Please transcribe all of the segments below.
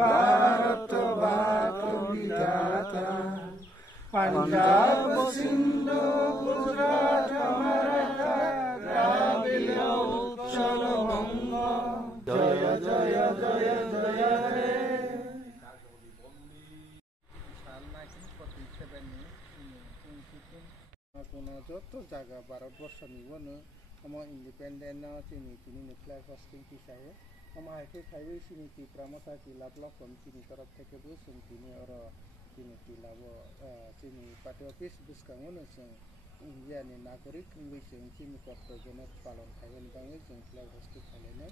भारत विधाता पंजाब सिंध गुजरात मराठा द्राविड़ उत्कल बंग जय जय जय जय हे যত জায়গা ভারতবর্ষ নিবনো আমার ইন্ডিপেন্ডেন্ট চিনি তিনি ফ্ল্যাগ হোস্টিং হিসাবে আমার হাইকে খাইবে চিনি টিপ্রা মথা কিলা ব্লক চিনি তরফ থেকে বুঝুন তিনি আর চিনি কিলাব চিনি পার্টি অফিস বুঝকাঙনো जों ইন্ডিয়ানি নাগরিক হিসেবে जों চিনি কর্তব্য পালন খাইবেন বাঙে जों ফ্ল্যাগ হোস্টিং খাইলেনে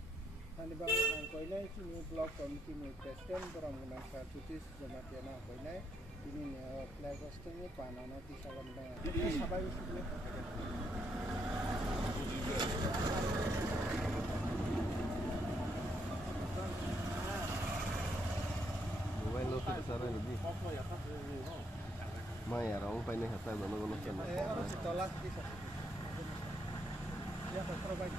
आंनि बांगो आं कइनाय चिनि ब्लक कमिटिनि प्रेसिडेन्ट बरमगोनां साजुतिस जमातियाना कइनाय दिनै फ्ल्याग होस्टिं बानाना दिसागोन दङ साबाय सुबले मोबाइल लो से सारा लगी मैं यार हूं पहले हटा दोनों को चलना है तला दिसा या पत्र भाई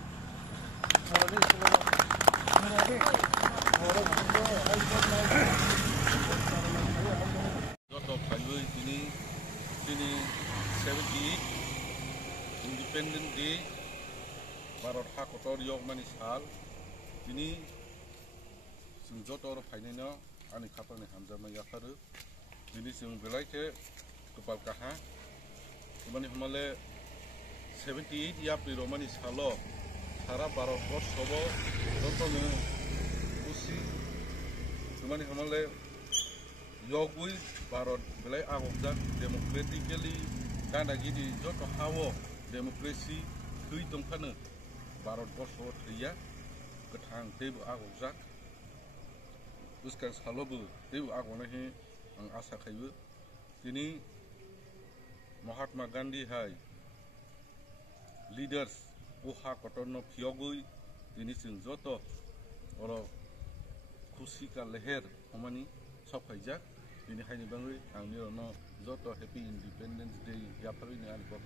Independent Day Barat Hakotor Yogmani Sal Dini Sungjotor Painino Ani Kapani Hamzama Yafaru Dini Sung Belaite Kupal Kaha Kumani Hamale 78 Yapi Romani Salo Sara Barat Sobo Dontonu Usi Kumani Hamale Yogui Barat Belai Agogda Democratically Dana Gidi Joto Hawo Demokrasi Kui Tongkana Barat Bosho Tria Ketang Tebu Agogzak Uskan Salobu Tebu Agonahi Ang Asa Kayu Tini Mahatma Gandhi Hai Leaders Uha Kotono Pyogui Tini Sinzoto Oro Kusika Leher Homani Sopajak Tini Haini Bangui Ang Nirono Zoto Happy Independence Day Yapari ni Alibok